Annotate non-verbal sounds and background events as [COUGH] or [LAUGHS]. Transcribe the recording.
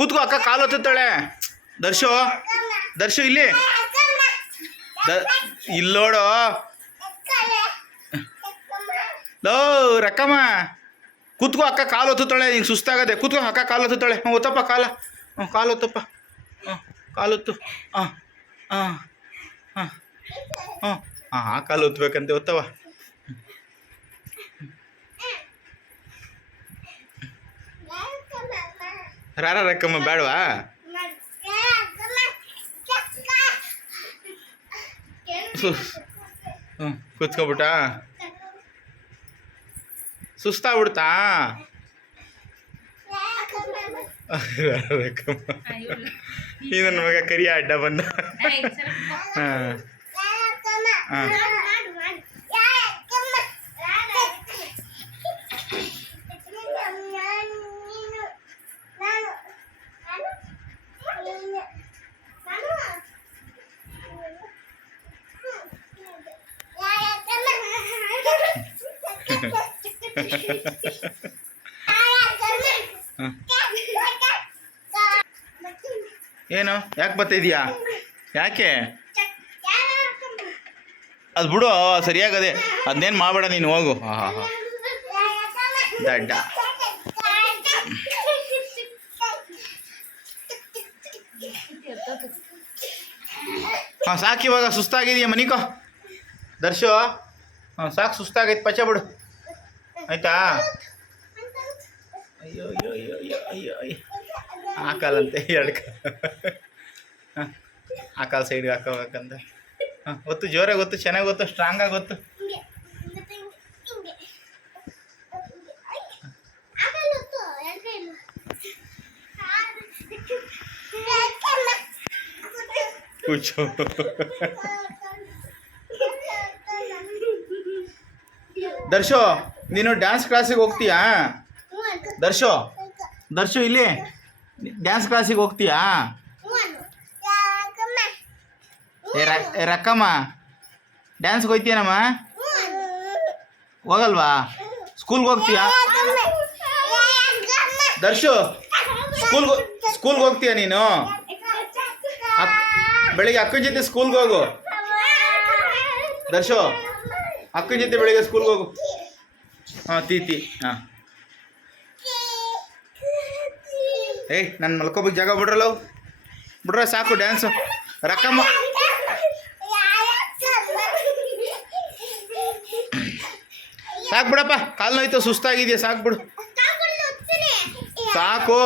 ಕೂತ್ಕೋ ಅಕ್ಕ, ಕಾಲು ಹೊತ್ತಾಳೆ ದರ್ಶು ದರ್ಶು ಇಲ್ಲಿ. ದ ಇಲ್ಲೋಡು ಲೋ, ರಕ್ಕಮ್ಮ. ಕೂತ್ಕೋ ಅಕ್ಕ, ಕಾಲು ಹೊತ್ತಾಳೆ ಹಿಂಗೆ ಸುಸ್ತಾಗದೆ. ಕೂತ್ಕೋ, ಅಕ್ಕ, ಕಾಲು ಹೊತ್ತಾಳೆ ಹ್ಞೂ ಒತ್ತಪ್ಪ, ಕಾಲ. ಹ್ಞೂ ಕಾಲು ಹೊತ್ತಪ್ಪ ಹ್ಞೂ ಕಾಲು ಹೊತ್ತು ಹಾಂ ಹಾಂ ಹಾಂ ಹ್ಞೂ ಹಾಂ ಆ ಕಾಲು ಹೊತ್ಬೇಕಂತೆ ಒತ್ತವ ರಾರ ರಕ್ಕಮ್ಮ ಬೇಡವಾ ಸು ಹ್ಞೂ ಕೂತ್ಕೊಬಿಟ್ಟ ಸುಸ್ತಾಗ್ಬಿಡ್ತಾ ರಕ್ಕಮ್ಮ ಈ ನನ್ನ ಮಗ ಕರಿಯ ಅಡ್ಡ ಬಂದ ಹಾಂ ಹಾಂ [LAUGHS] ಏನು? ಯಾಕೆ ಬರ್ತಿದ್ಯಾ? ಯಾಕೆ? ಅದು ಬಿಡು, ಸರಿಯಾಗದೆ. ಅದನ್ನೇನು ಮಾಡಬೇಡ ನೀನು, ಹೋಗು. ಹಾಂ ಹಾಂ ಹಾಂ. ದಡ್ಡ. ಹಾಂ, ಸಾಕು ಇವಾಗ, ಸುಸ್ತಾಗಿದೆಯಾ ಮನಿಕೋ? ದರ್ಶು, ಹಾಂ, ಸಾಕು ಸುಸ್ತಾಗೈತೆ ಪಚ್ಚ ಬಿಡು. ಆಯ್ತಾ? ಅಯ್ಯೋ ಅಯ್ಯೋ ಅಯ್ಯೋ ಅಯ್ಯೋ ಅಯ್ಯೋ ಅಯ್ಯೋ. ಆ ಕಾಲಂತೆ ಎರಡು ಹಾಂ, ಆ ಕಾಲು ಸೈಡ್ಗೆ ಹಾಕೋಬೇಕಂತ. ಹಾಂ, ಗೊತ್ತು, ಜೋರಾಗಿ ಗೊತ್ತು, ಚೆನ್ನಾಗಿ ಗೊತ್ತು ಸ್ಟ್ರಾಂಗಾಗಿ ಗೊತ್ತು. ಕೂಚು. ದರ್ಶು. ನೀನು ಡ್ಯಾನ್ಸ್ ಕ್ಲಾಸಿಗೆ ಹೋಗ್ತೀಯಾ? ದರ್ಶು ದರ್ಶು ಇಲ್ಲಿ. ಡ್ಯಾನ್ಸ್ ಕ್ಲಾಸಿಗೆ ಹೋಗ್ತೀಯಾ? ಏ ರಕ್ಕಮ್ಮ ಡ್ಯಾನ್ಸ್ಗೆ ಹೋಗ್ತೀಯನಮ್ಮ ಹೋಗಲ್ವಾ? ಸ್ಕೂಲ್ಗೆ ಹೋಗ್ತೀಯಾ? ದರ್ಶು ಸ್ಕೂಲ್ಗೆ ಸ್ಕೂಲ್ಗೆ ಹೋಗ್ತೀಯಾ ನೀನು? ಅಕ್, ಬೆಳಿಗ್ಗೆ ಅಕ್ಕನ ಜೊತೆ ಸ್ಕೂಲ್ಗೆ ಹೋಗು. ದರ್ಶು, ಅಕ್ಕನ ಜೊತೆ ಬೆಳಿಗ್ಗೆ ಸ್ಕೂಲ್ಗೆ ಹೋಗು. ಹಾಂ ತೀತಿ ಹಾಂ. ಏಯ್, ನಾನು ಮಲ್ಕೋಬೇಕು ಜಾಗ ಬಿಡ್ರಲ್ಲ. ಬಿಡ್ರ ಸಾಕು ಡ್ಯಾನ್ಸು ರಕ್ಕಮ್ಮ. ಸಾಕು ಬಿಡಪ್ಪ. ಕಾಲು ನೋಯ್ತು, ಸುಸ್ತಾಗಿದೆಯಾ? ಸಾಕು ಬಿಡು. ಸಾಕು.